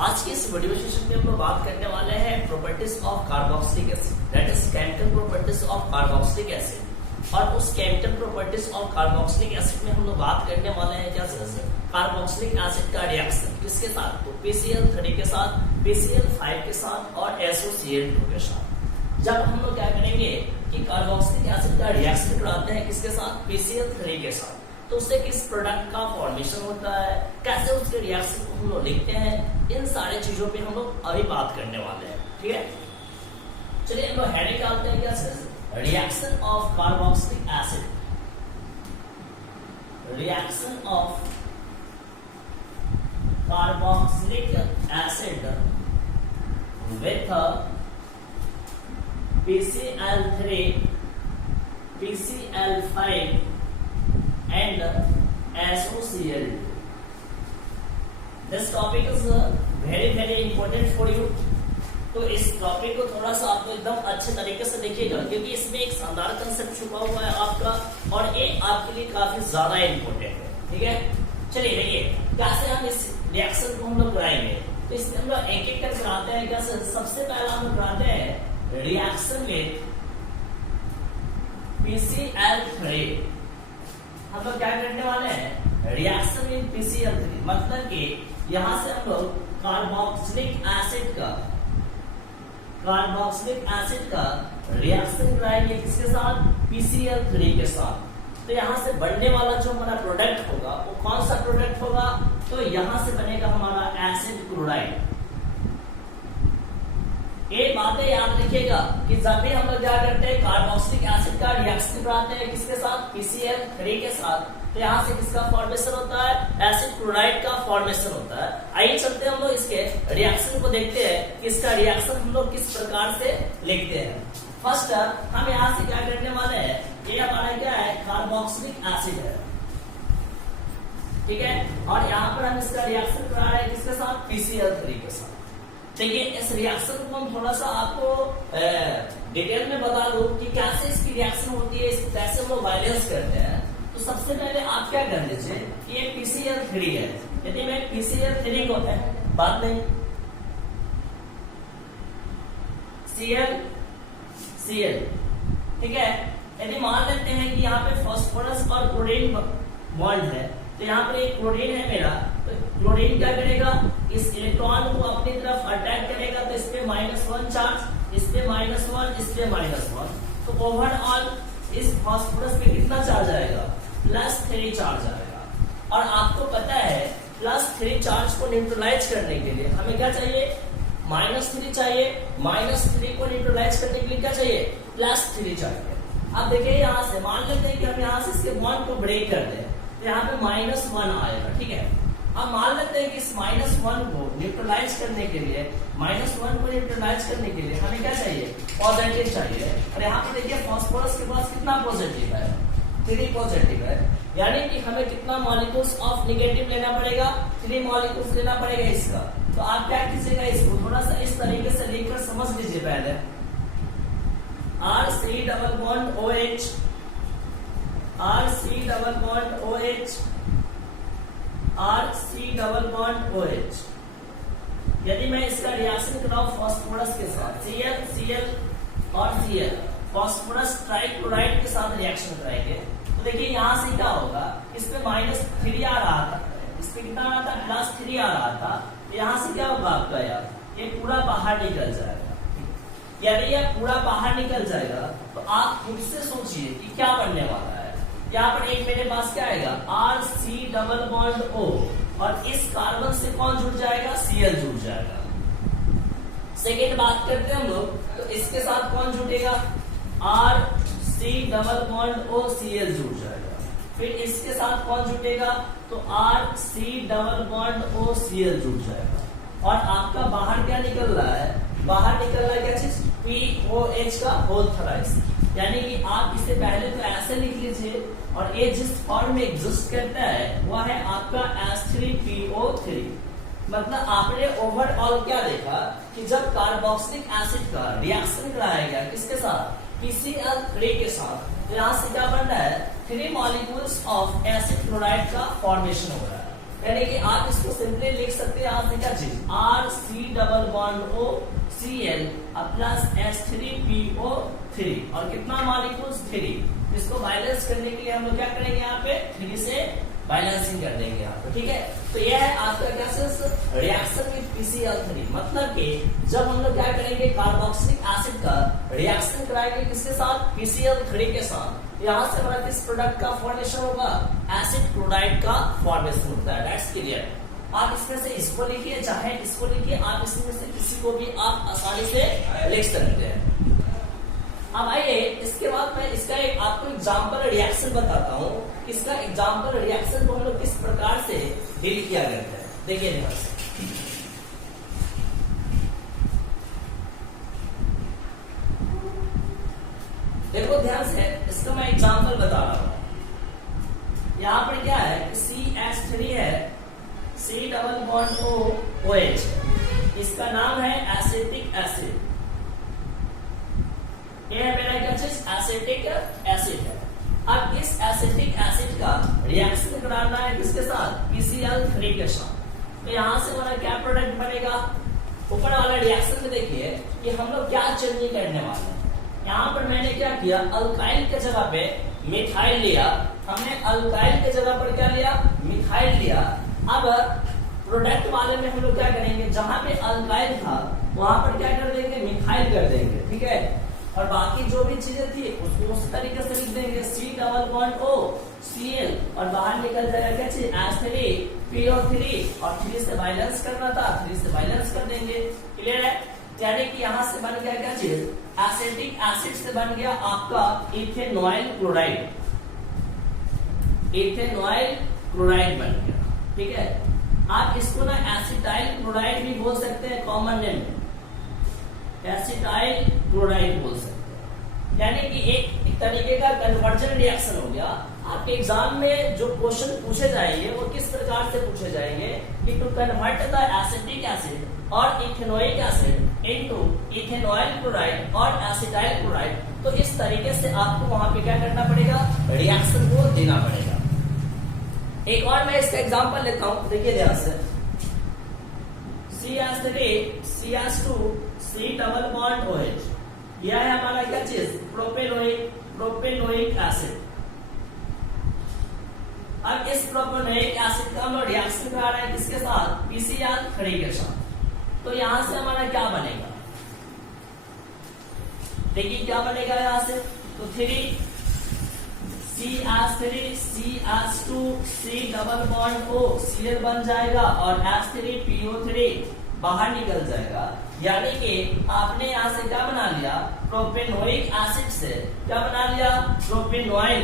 आज की इस वीडियो सेशन में हम लोग बात करने वाले हैं properties of carboxylic acid, that is chemical properties of carboxylic acid. और उस chemical properties of carboxylic acid में हम लोग बात करने वाले हैं क्या कार्बोक्सिलिक एसिड का रिएक्शन किसके साथ, तो PCl3 के साथ, PCl5 के साथ और SOCl2 के साथ। जब हम लोग क्या करेंगे कि कार्बोक्सिलिक एसिड का रिएक्शन कराते हैं किसके साथ, PCl3 के साथ, तो उससे किस प्रोडक्ट का फॉर्मेशन होता है, कैसे उसके रिएक्शन को हम लोग लिखते हैं, इन सारे चीजों पे हम लोग अभी बात करने वाले हैं। ठीक है, चलिए हम लोग हेडिंग डालते हैं क्या, reaction of carboxylic acid, reaction of carboxylic acid with PCl3, PCl5 and SOCl. This topic is very important for you. तो इस टॉपिक को थोड़ा सा आपको एकदम अच्छे तरीके से देखिएगा, क्योंकि इसमें एक शानदार कंसेप्ट छुपा हुआ है आपका, और ये आपके लिए काफी ज्यादा इंपॉर्टेंट है। ठीक है, चलिए देखिए कैसे हम इस रिएक्शन को हम लोग कराएंगे। तो इसमें हम लोग एक एक कर कराते हैं। कैसे, सबसे पहला हम लोग कराते हैं रिएक्शन विथ PCl3। हम लोग क्या करने वाले हैं, रिएक्शन विद PCl3, मतलब कि यहां से हम लोग कार्बोक्सिलिक एसिड का रिएक्शन कराएंगे किसके साथ, PCl3 के साथ। तो यहां से बनने वाला जो हमारा प्रोडक्ट होगा वो कौन सा प्रोडक्ट होगा, तो यहां से बनेगा हमारा एसिड क्लोराइड। ये बातें याद रखिएगा कि जब भी हम लोग क्या करते हैं कार्बोक्सिलिक एसिड का रिएक्शन कराते हैं किसके साथ, PCl3 के साथ, तो यहाँ से किसका फॉर्मेशन होता है, एसिड क्लोराइड का फॉर्मेशन होता है। आइए चलते हैं हम लोग इसके रिएक्शन को देखते हैं कि इसका रिएक्शन हम लोग किस प्रकार से लिखते हैं। फर्स्ट हम यहाँ से क्या करने वाले हैं, ये हमारा क्या है, कार्बोक्सिलिक एसिड है। ठीक है, और यहाँ पर हम इसका रिएक्शन करा रहे हैं किसके साथ, PCl3 के साथ। देखिए इस रिएक्शन को हम थोड़ा सा आपको डिटेल में बता दूं कि कैसे इसकी रिएक्शन होती है, कैसे हम लोग वायलेंस करते हैं। तो सबसे पहले आप क्या कर लीजिए कि ये PCl3 है, यदि मैं PCl3 को है बात नहीं, Cl, ठीक है, यदि मान लेते हैं कि यहाँ पे फास्फोरस और क्लोरीन बॉन्ड है, तो यहाँ पर एक क्लोरीन है मेरा, तो क्लोरीन क्या करेगा, इस इलेक्ट्रॉन को अपनी तरफ अटैक करेगा, तो इस पे -1 चार्ज, इस पे -1, इस पे -1, तो ओवरऑल इस फास्फोरस पे कितना चार्ज आएगा, +3 चार्ज आएगा। और आपको पता है +3 चार्ज को न्यूट्रलाइज करने के लिए हमें क्या चाहिए, -3 चाहिए। -3 को न्यूट्रलाइज करने के लिए क्या चाहिए, +3 चाहिए। अब देखिए यहाँ से मान लेते हैं कि हम यहाँ से इसके बॉन्ड को ब्रेक कर दें, तो यहाँ पे -1 आएगा। ठीक है, अब मान लेते हैं कि इस -1 को न्यूट्रलाइज करने के लिए, हमें क्या चाहिए, पॉजिटिव चाहिए। और यहाँ पे देखिए फास्फोरस के पास कितना पॉजिटिव है, 3 पॉजिटिव है, यानी कि हमें कितना मॉलिक्यूल्स ऑफ नेगेटिव लेना पड़ेगा, 3 मॉलिक्यूल्स लेना पड़ेगा इसका। तो आप क्या कीजिएगा, इसको थोड़ा सा इस तरीके से लेकर समझ लीजिए। पहले RC double bond OH, RC double bond OH, RC double bond OH। यदि मैं इसका रिएक्शन कराऊं फास्फोरस के साथ, Cl और Cl, फास्फोरस ट्राइक्लोराइड के साथ रिएक्शन कराएंगे, तो देखिए यहाँ से क्या होगा, इस पे -3 आ रहा था, इस पे कितना आ रहा था, +3 आ रहा था। तो यहाँ से क्या होगा आपका यार, ये पूरा बाहर निकल जाएगा। यदि ये पूरा बाहर निकल जाएगा तो आप खुद से सोचिए कि क्या बनने वाला है। यहाँ पर एक मेरे पास क्या आएगा, RC डबल बॉन्ड O, और इस कार्बन से कौन जुड़ जाएगा, Cl जुड़ जाएगा। सेकेंड बात करते हैं हम लोग, तो इसके साथ कौन जुड़ेगा, RC double bond O, Cl जुड़ जाएगा। फिर इसके साथ कौन जुटेगा, तो RC double bond O, Cl जुड़ जाएगा। और आपका बाहर क्या निकल रहा है, बाहर निकल रहा है क्या चीज, POH का होल थ्राइस। यानी कि आप इसे पहले तो ऐसे लिख लीजिए, और ये जिस फॉर्म में एग्जिस्ट करता है वह है आपका H3PO3। मतलब आपने ओवरऑल क्या देखा कि जब कार्बोक्सिलिक एसिड का रिएक्शन कराया गया किसके साथ, PCl3 के साथ, तो यहाँ से क्या बन रहा है, 3 मॉलिक्यूल्स ऑफ एसिड क्लोराइड का फॉर्मेशन हो रहा है। यानी कि आप इसको सिंपली लिख सकते हैं आप क्या चीज RC+CL प्लस H3PO3 और कितना मॉलिक्यूल्स 3। इसको बैलेंस करने के लिए हम लोग क्या करेंगे यहाँ पे 3 से बैलेंसिंग कर देंगे यहाँ पे, ठीक है। तो यह है आपका क्या रिएक्शन विद PCl3। मतलब कि जब हम लोग क्या करेंगे कार्बोक्सिलिक एसिड का रिएक्शन कराएंगे किसके साथ PCl3 के साथ, यहाँ से हमारा किस प्रोडक्ट का फॉर्मेशन होगा एसिड क्लोराइड का फॉर्मेशन होता है। That's clear. आप इसमें से इसको लिखिए चाहे इसको लिखिए, आप इसमें से किसी को भी आप आसानी से लिख सकते हैं। अब आइए इसके बाद मैं इसका एक आपको एग्जांपल रिएक्शन बताता हूँ। इसका एग्जांपल रिएक्शन को हम लोग किस प्रकार से डील किया करता है, देखिए ध्यान से। देखो ध्यान से, इसका मैं एग्जांपल बता रहा हूँ। यहाँ पर क्या है CH3 है, C+OH, इसका नाम है एसिटिक एसिड। ये है मेरा क्या चीज एसिटिक एसिड है। अब इस एसिटिक एसिड का रिएक्शन कराना है किसके साथ PCl3 के साथ। तो यहाँ से हमारा क्या प्रोडक्ट बनेगा, ऊपर वाला रिएक्शन में देखिए कि हम लोग क्या चेंजिंग करने वाले हैं। यहाँ पर मैंने क्या किया अल्काइल के जगह पे मिथाइल लिया, हमने अल्काइल के जगह पर क्या लिया मिथाइल लिया। अब प्रोडक्ट वाले में हम लोग क्या करेंगे जहां पे अल्काइल था वहां पर क्या कर देंगे मिथाइल कर देंगे, ठीक है। और बाकी जो भी चीजें थी उसको उस तरीके से लिख देंगे C+OCl और बाहर निकल जाएगा क्या चीज H3PO3 और 3 से बैलेंस करना था 3 से बैलेंस कर देंगे। क्लियर है। यानी कि यहाँ से बन गया क्या चीज एसिटिक एसिड से बन गया आपका इथेनॉइल क्लोराइड, इथेनॉइल क्लोराइड बन गया, ठीक है। आप इसको ना एसिटाइल क्लोराइड भी बोल सकते हैं, कॉमन नेम एसिटाइल क्लोराइड बोल सकते हैं। यानी कि एक तरीके का कन्वर्जन रिएक्शन हो गया। आपके एग्जाम में जो क्वेश्चन पूछे जाएंगे वो किस प्रकार से पूछे जाएंगे कि to convert the acetic acid और ethanoic acid into ethanoyl chloride और एसिटाइल क्लोराइड। तो इस तरीके से आपको वहां पे क्या करना पड़ेगा रिएक्शन को देना पड़ेगा। एक और मैं इसका एग्जांपल लेता हूं, देखिए ध्यान से CH3 CH2 C+OH, यह है हमारा क्या चीज प्रोपेनोइक एसिड। अब इस प्रोपेनोइक एसिड का हम लोग रिएक्शन करा रहे हैं किसके साथ PCl3 के साथ। तो यहां से हमारा क्या बनेगा देखिए क्या बनेगा यहां से, तो 3 CH3 CH2 C+OCl बन जाएगा और H3PO3 बाहर निकल जाएगा। यानी कि आपने यहाँ से क्या बना लिया प्रोपेनोइक एसिड से क्या बना लिया प्रोपेनोइल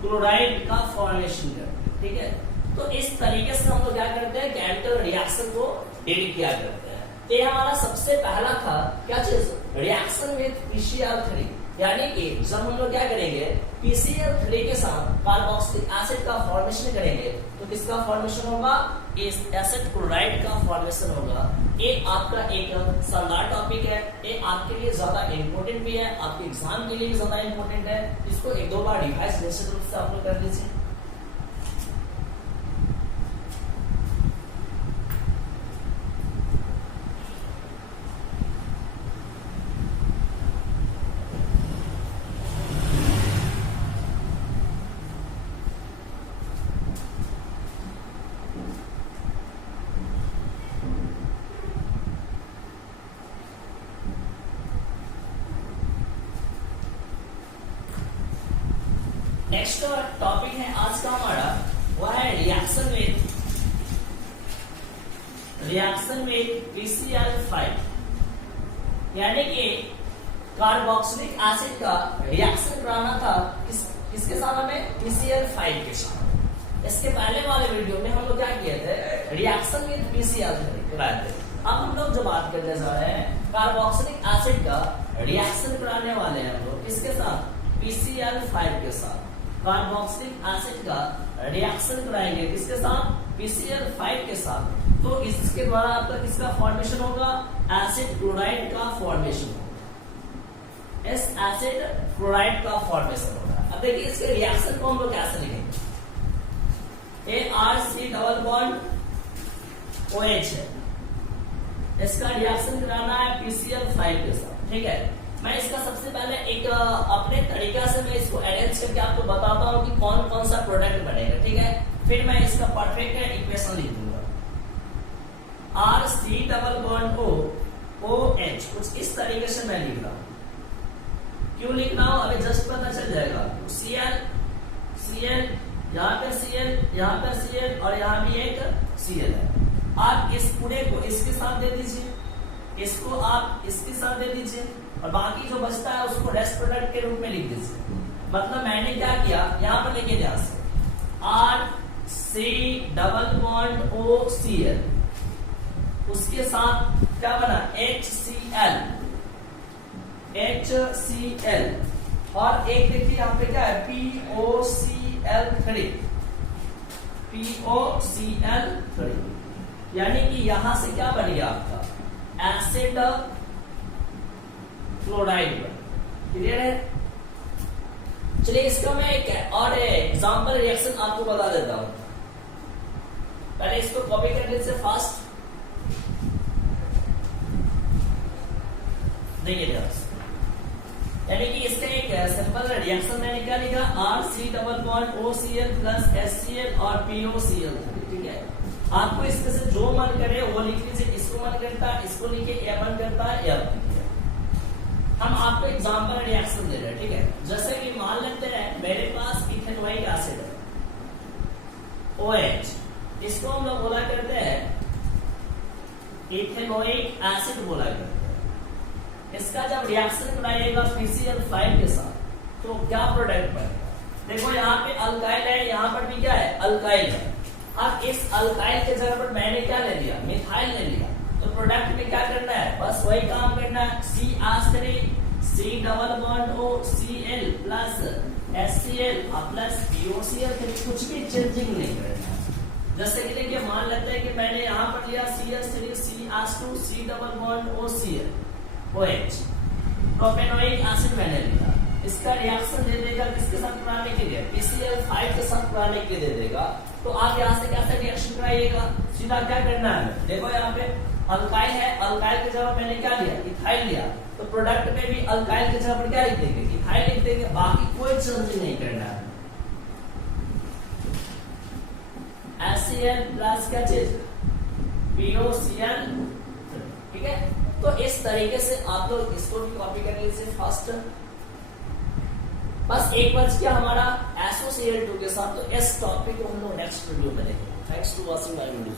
क्लोराइड का फॉर्मेशन करते, ठीक है। तो इस तरीके से हम लोग क्या करते हैं केमिकल रिएक्शन को डील किया करते हैं। तो ये हमारा सबसे पहला था क्या चीज रिएक्शन विद PCl3। यानी कि जब हम लोग क्या करेंगे PCl3 के साथ कार्बोक्सिलिक एसिड का फॉर्मेशन करेंगे तो किसका फॉर्मेशन होगा इस एसिड क्लोराइड का फॉर्मेशन होगा। ये आपका एक शानदार टॉपिक है, ये आपके लिए ज्यादा इंपॉर्टेंट भी है, आपके एग्जाम के लिए भी ज्यादा इंपॉर्टेंट है। इसको एक दो बार रिवाइज निश्चित रूप से आप लोग कर लीजिए। नेक्स्ट टॉपिक है आज का हमारा वह है रिएक्शन विद PCl5। यानी कि कार्बोक्सिलिक एसिड का रिएक्शन कराना था किसके साथ हमें PCl5 के साथ। इसके पहले वाले वीडियो में हम लोग क्या किए थे रिएक्शन विद PCl3 कराए थे। अब हम लोग जो बात करने जा रहे हैं कार्बोक्सिलिक एसिड का रिएक्शन कराने वाले हैं हम लोग किसके साथ PCl5 के साथ। कार्बोक्सिलिक एसिड का रिएक्शन कराएंगे किसके साथ PCl5 के साथ। तो इसके द्वारा आपका किसका फॉर्मेशन होगा एसिड क्लोराइड का फॉर्मेशन होगा, इस एसिड क्लोराइड का फॉर्मेशन होगा। अब देखिए इसके रिएक्शन को हम लोग कैसे लिखेंगे। ARC डबल बॉन्ड OH है, इसका रिएक्शन कराना है PCl5 के साथ। ठीक है, मैं इसका सबसे पहले एक अपने तरीका से मैं इसको अरेंज करके आपको बताता हूँ कि कौन कौन सा प्रोडक्ट बनेगा। ठीक है, फिर मैं इसका परफेक्ट इक्वेशन लिख दूंगा। RC डबल बॉन्ड OH कुछ इस तरीके से मैं लिख रहा हूँ। क्यों लिख रहा हूँ अभी जस्ट पता चल जाएगा। Cl यहाँ पे Cl, यहाँ पे Cl और यहाँ भी एक Cl है। आप इस पूरे को इसके साथ दे दीजिए, इसको आप इसके साथ दे दीजिए और बाकी जो बचता है उसको रेस्ट प्रोडक्ट के रूप में लिख दीजिए। मतलब मैंने क्या किया, यहाँ पर लेके ध्यान से RC डबल बॉन्ड OCl, उसके साथ क्या बना HCl और एक देखिए यहाँ पे क्या है POCl3, यानी कि यहां से क्या बन गया आपका एसिड क्लोराइड। क्लियर है? चलिए इसका मैं एक और एग्जांपल रिएक्शन आपको बता देता हूं। पहले इसको कॉपी कर लीजिए फास्ट, देखिए यानी कि इसका एक सिंपल रिएक्शन मैंने क्या लिखा RC double bond OCl plus HCl और POCl। ठीक है, आपको इसमें से जो मन करे वो लिख लीजिए। इसको मन करता है इसको लिखिए, या मन करता है या लिखिए। हम आपको एग्जांपल रिएक्शन दे रहे हैं। ठीक है, जैसे कि मान लेते हैं मेरे पास इथेनोइक एसिड है OH, इसको हम लोग बोला करते हैं इथेनोइक एसिड बोला करते हैं। इसका जब रिएक्शन कराइएगा PCl5 के साथ तो क्या प्रोडक्ट बनेगा। देखो यहाँ पे अल्काइल है, यहाँ पर भी क्या है अल्काइल है। अब इस अल्काइल के जगह पर मैंने क्या ले लिया मिथाइल ले लिया, तो प्रोडक्ट में क्या करना है बस वही काम करना है। CH3 double bond OCl plus HCl plus POCl, कुछ भी चेंजिंग नहीं करना है। जैसे कि देखिए मान लेते हैं कि मैंने यहाँ पर लिया CH3 CH2 double bond OH, propanoic acid मैंने लिया। इसका रिएक्शन दे देगा किसके साथ कराने के लिए PCl5 के साथ कराने के लिए दे देगा। तो आप यहाँ से कैसे रिएक्शन कराइएगा, सीधा क्या करना है, देखो यहाँ पे अल्काइल है, अल्काइल की जगह मैंने क्या लिया इथाइल लिया, तो प्रोडक्ट में भी अल्काइल की जगह पर क्या लिख देंगे इथाइल लिख देंगे, बाकी कोई चेंज नहीं करना है। HCl प्लस क्या चीज POCl। ठीक है, तो इस तरीके से आप लोग इसको भी कॉपी कर लीजिए फर्स्ट। बस एक बच गया हमारा SOCl2 के साथ, तो इस टॉपिक को हम लोग नेक्स्ट वीडियो में देखेंगे। Thanks to watching my video.